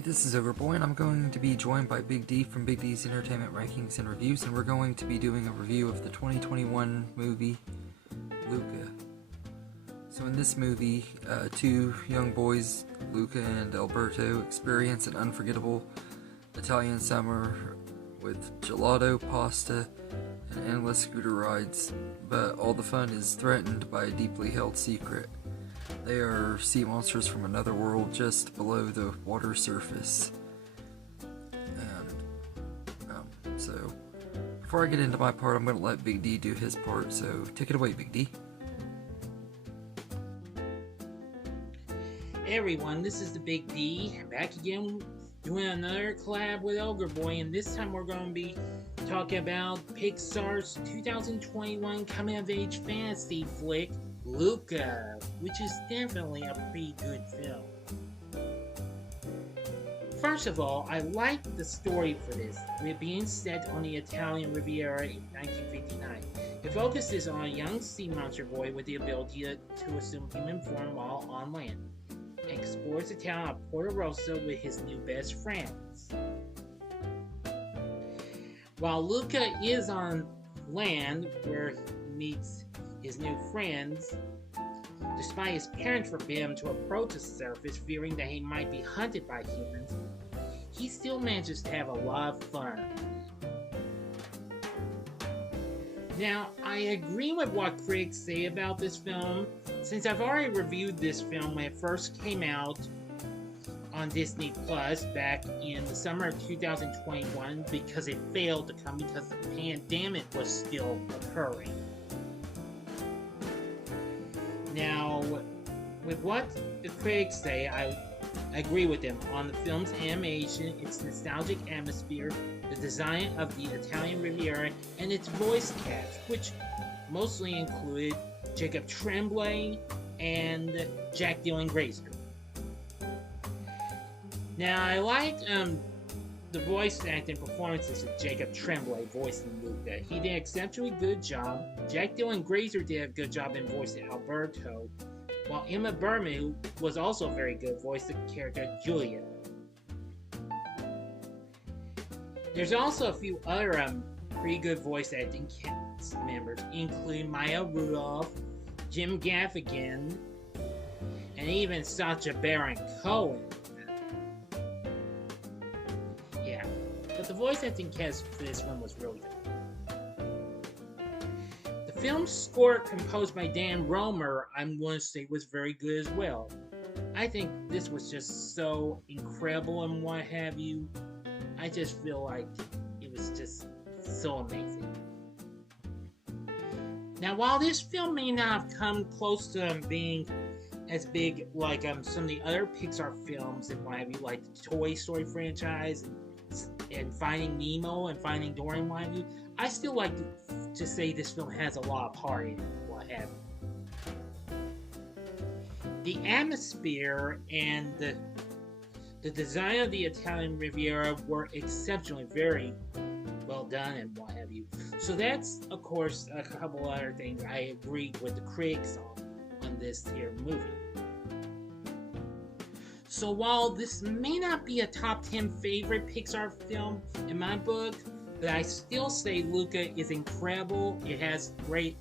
everybody, this is Overboy, and I'm going to be joined by Big D from Big D's Entertainment Rankings and Reviews, and we're going to be doing a review of the 2021 movie, Luca. So in this movie, two young boys, Luca and Alberto, experience an unforgettable Italian summer with gelato, pasta, and endless scooter rides, but all the fun is threatened by a deeply held secret. They are sea monsters from another world just below the water surface. And, so, before I get into my part, I'm going to let Big D do his part, so take it away, Big D. Hey everyone, this is the Big D, back again doing another collab with Overboy, and this time we're going to be talking about Pixar's 2021 coming-of-age fantasy flick, Luca, which is definitely a pretty good film. First of all, I like the story for this, with being set on the Italian Riviera in 1959. It focuses on a young sea monster boy with the ability to assume human form while on land, and explores the town of Porto Rosso with his new best friends. While Luca is on land, where he meets his new friends, despite his parents forbidding him to approach the surface, fearing that he might be hunted by humans, he still manages to have a lot of fun. Now, I agree with what critics say about this film, since I've already reviewed this film when it first came out on Disney Plus back in the summer of 2021 because it failed to come because the pandemic was still occurring. Now, with what the critics say, I agree with them on the film's animation, its nostalgic atmosphere, the design of the Italian Riviera, and its voice cast, which mostly included Jacob Tremblay and Jack Dylan Grazer. Now, I like the voice acting performances of Jacob Tremblay voicing Luca. He did an exceptionally good job. Jack Dylan Grazer did a good job in voicing Alberto, while Emma Berman, who was also very good, voiced the character Julia. There's also a few other pretty good voice acting cast members, including Maya Rudolph, Jim Gaffigan, and even Sacha Baron Cohen. But the voice acting cast for this one was really good. The film's score, composed by Dan Romer, I'm going to say was very good as well. I think this was just so incredible and what have you. I just feel like it was just so amazing. Now, while this film may not have come close to being as big like some of the other Pixar films and what have you, like the Toy Story franchise and Finding Nemo and Finding Dory and what have you, I still like to say this film has a lot of heart in it, what have you. The atmosphere and the design of the Italian Riviera were exceptionally very well done and what have you. So that's, of course, a couple other things I agree with the critics on this here movie. So while this may not be a top 10 favorite Pixar film in my book, but I still say Luca is incredible. It has great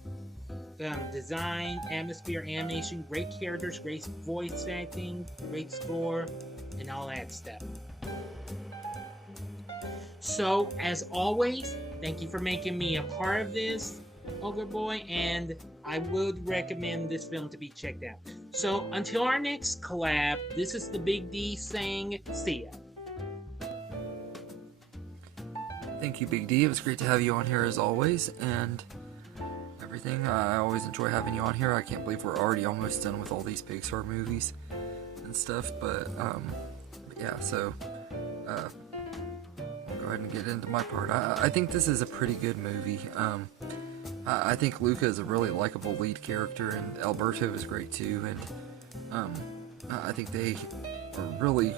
design, atmosphere, animation, great characters, great voice acting, great score, and all that stuff. So, as always, thank you for making me a part of this, Overboy, and I would recommend this film to be checked out. So, until our next collab, this is the Big D saying, see ya. Thank you, Big D. It was great to have you on here as always, and everything. I always enjoy having you on here. I can't believe we're already almost done with all these Pixar movies and stuff, but yeah, so I'll go ahead and get into my part. I think this is a pretty good movie. I think Luca is a really likable lead character, and Alberto is great too, and I think they are really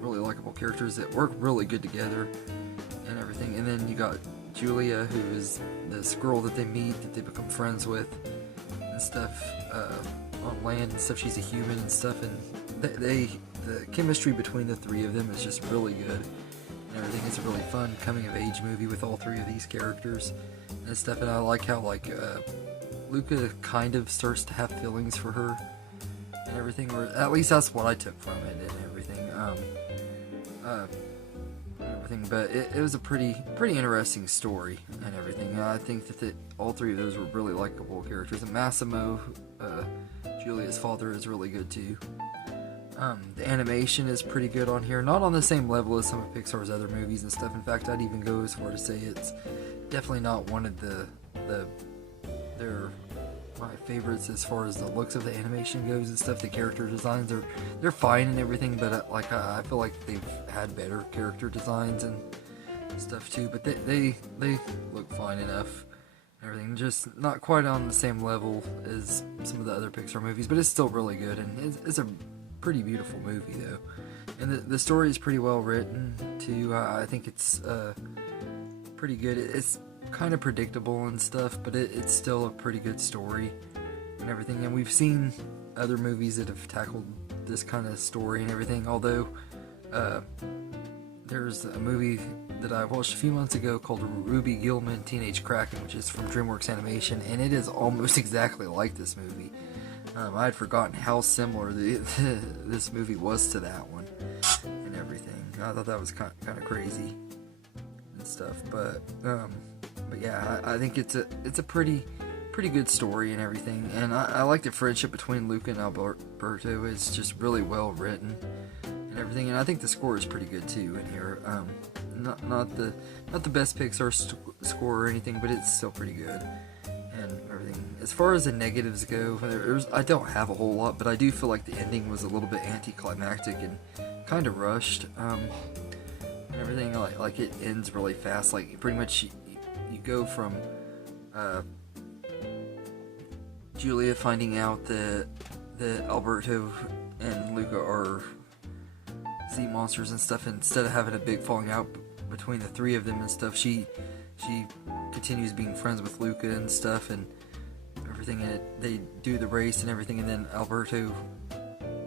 likable characters that work really good together and everything. And then you got Julia, who is this girl that they meet, that they become friends with and stuff on land and stuff. She's a human and stuff, and the chemistry between the three of them is just really good. And everything is a really fun coming of age movie with all three of these characters and stuff. And I like how Luca kind of starts to have feelings for her and everything, or at least that's what I took from it and everything. But it was a pretty interesting story and everything. I think that all three of those were really likable characters, and Massimo, Julia's father, is really good too. The animation is pretty good on here, not on the same level as some of Pixar's other movies and stuff. In fact, I'd even go as far to say it's definitely not one of my favorites as far as the looks of the animation goes and stuff. The character designs they're fine and everything, but I feel like they've had better character designs and stuff too. But they look fine enough. Everything just not quite on the same level as some of the other Pixar movies, but it's still really good, and it's a pretty beautiful movie though. And the story is pretty well written too. I think it's pretty good. It's kind of predictable and stuff, but it's still a pretty good story and everything. And we've seen other movies that have tackled this kind of story and everything, although there's a movie that I watched a few months ago called Ruby Gillman Teenage Kraken, which is from DreamWorks Animation, and it is almost exactly like this movie. I had forgotten how similar this movie was to that one and everything. I thought that was kind of crazy and stuff, but yeah, I think it's a pretty good story and everything, and I like the friendship between Luca and Alberto. It's just really well written and everything, and I think the score is pretty good too in here. Not the best Pixar score or anything, but it's still pretty good and everything. As far as the negatives go, I don't have a whole lot, but I do feel like the ending was a little bit anticlimactic and kind of rushed. And everything, like it ends really fast. Like pretty much you go from Julia finding out that Alberto and Luca are sea monsters and stuff, and instead of having a big falling out between the three of them and stuff, she continues being friends with Luca and stuff and everything, and they do the race and everything, and then Alberto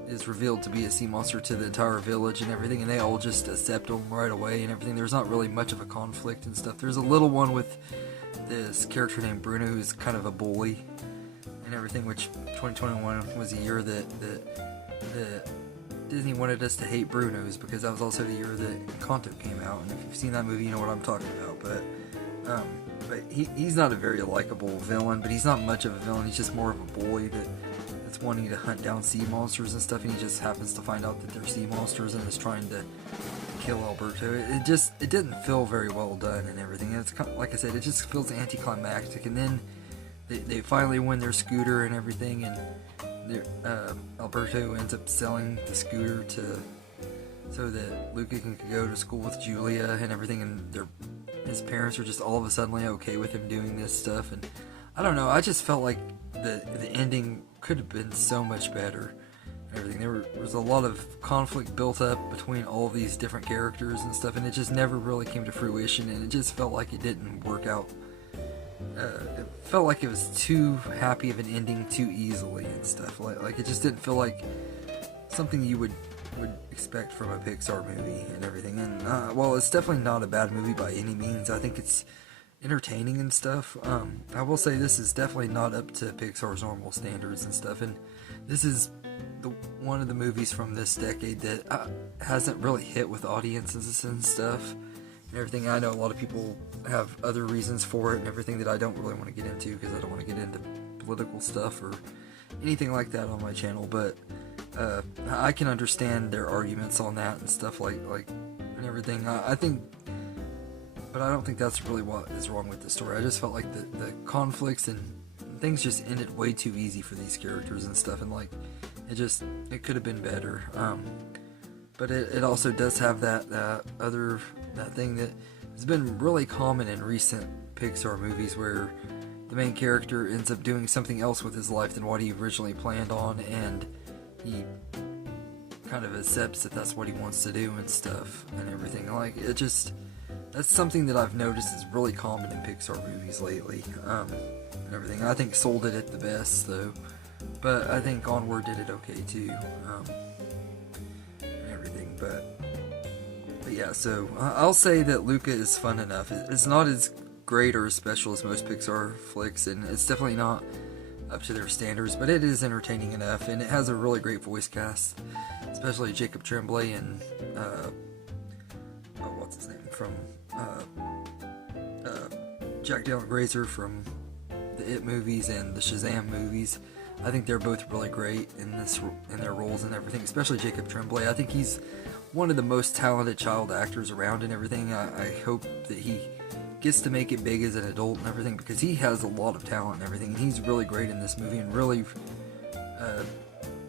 is revealed to be a sea monster to the entire village and everything, and they all just accept him right away and everything. There's not really much of a conflict and stuff. There's a little one with this character named Bruno, who's kind of a bully and everything, which 2021 was a year that Disney wanted us to hate Brunos, because that was also the year that Encanto came out, and if you've seen that movie, you know what I'm talking about. But he's not a very likable villain, but he's not much of a villain. He's just more of a bully that's wanting to hunt down sea monsters and stuff, and he just happens to find out that they're sea monsters and is trying to kill Alberto. It didn't feel very well done and everything. And it's kind of, like I said, it just feels anticlimactic, and then they finally win their scooter and everything, and Alberto ends up selling the scooter so that Luca can go to school with Julia and everything, and his parents are just all of a sudden okay with him doing this stuff. And I don't know, I just felt like the ending could have been so much better and everything. There was a lot of conflict built up between all these different characters and stuff, and it just never really came to fruition, and it just felt like it didn't work out. It felt like it was too happy of an ending too easily and stuff. Like it just didn't feel like something you would expect from a Pixar movie and everything. And well, it's definitely not a bad movie by any means. I think it's entertaining and stuff. I will say this is definitely not up to Pixar's normal standards and stuff. And this is one of the movies from this decade that hasn't really hit with audiences and stuff. Everything. I know a lot of people have other reasons for it and everything that I don't really want to get into, because I don't want to get into political stuff or anything like that on my channel, but I can understand their arguments on that and stuff like and everything. I think, but I don't think that's really what is wrong with the story. I just felt like the conflicts and things just ended way too easy for these characters and stuff, and like it could have been better. But it also does have that thing that has been really common in recent Pixar movies, where the main character ends up doing something else with his life than what he originally planned on, and he kind of accepts that that's what he wants to do and stuff and everything. Like, that's something that I've noticed is really common in Pixar movies lately, and everything. I think Soul did it the best though, but I think Onward did it okay too. But yeah, so I'll say that Luca is fun enough. It's not as great or as special as most Pixar flicks, and it's definitely not up to their standards, but it is entertaining enough, and it has a really great voice cast, especially Jacob Tremblay and what's his name from Jack Dylan Grazer from the It movies and the Shazam movies. I think they're both really great in their roles and everything, especially Jacob Tremblay. I think he's one of the most talented child actors around and everything. I hope that he gets to make it big as an adult and everything, because he has a lot of talent and everything, and he's really great in this movie and really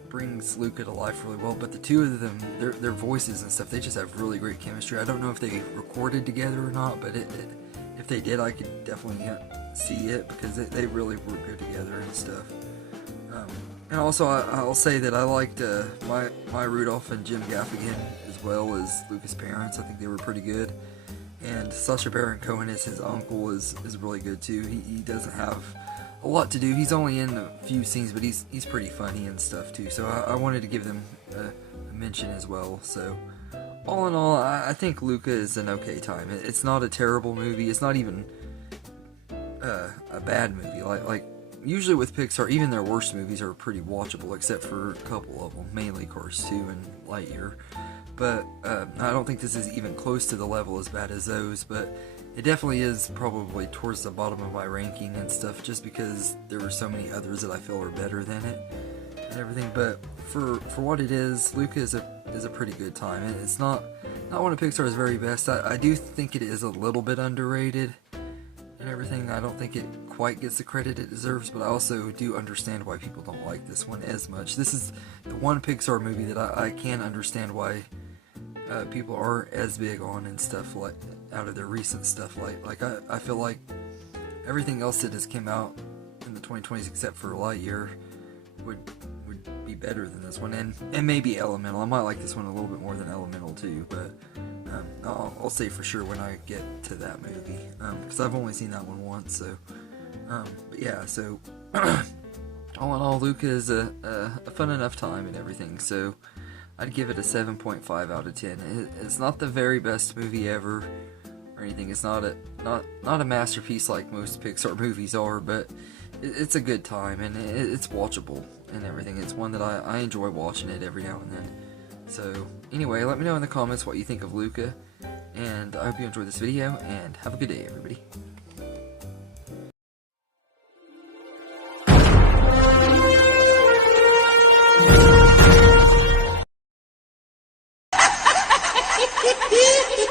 brings Luca to life really well. But the two of them, their voices and stuff, they just have really great chemistry. I don't know if they recorded together or not, but if they did, I could definitely see it, because they really work good together and stuff. And also, I'll say that I liked Maya Rudolph and Jim Gaffigan as well as Luca's parents. I think they were pretty good. And Sacha Baron Cohen as his uncle is really good too. He doesn't have a lot to do. He's only in a few scenes, but he's pretty funny and stuff too. So I wanted to give them a mention as well. So all in all, I think Luca is an okay time. It's not a terrible movie. It's not even a bad movie. Like usually with Pixar, even their worst movies are pretty watchable, except for a couple of them, mainly Cars 2 and Lightyear. But I don't think this is even close to the level as bad as those, but it definitely is probably towards the bottom of my ranking and stuff, just because there were so many others that I feel are better than it and everything. But for what it is, Luca is a pretty good time, and it's not one of Pixar's very best. I do think it is a little bit underrated and everything. I don't think it quite gets the credit it deserves, but I also do understand why people don't like this one as much. This is the one Pixar movie that I can understand why people aren't as big on and stuff, like out of their recent stuff. Like I feel like everything else that has came out in the 2020s except for Lightyear would be better than this one, and maybe Elemental. I might like this one a little bit more than Elemental too, but I'll say for sure when I get to that movie, because I've only seen that one once. So but yeah, so all in all, Luca is a fun enough time and everything, so I'd give it a 7.5 out of 10. It's not the very best movie ever or anything. It's not a masterpiece like most Pixar movies are, but it's a good time, and it's watchable and everything. It's one that I enjoy watching it every now and then. So anyway, let me know in the comments what you think of Luca, and I hope you enjoyed this video, and have a good day, everybody. Hee hee!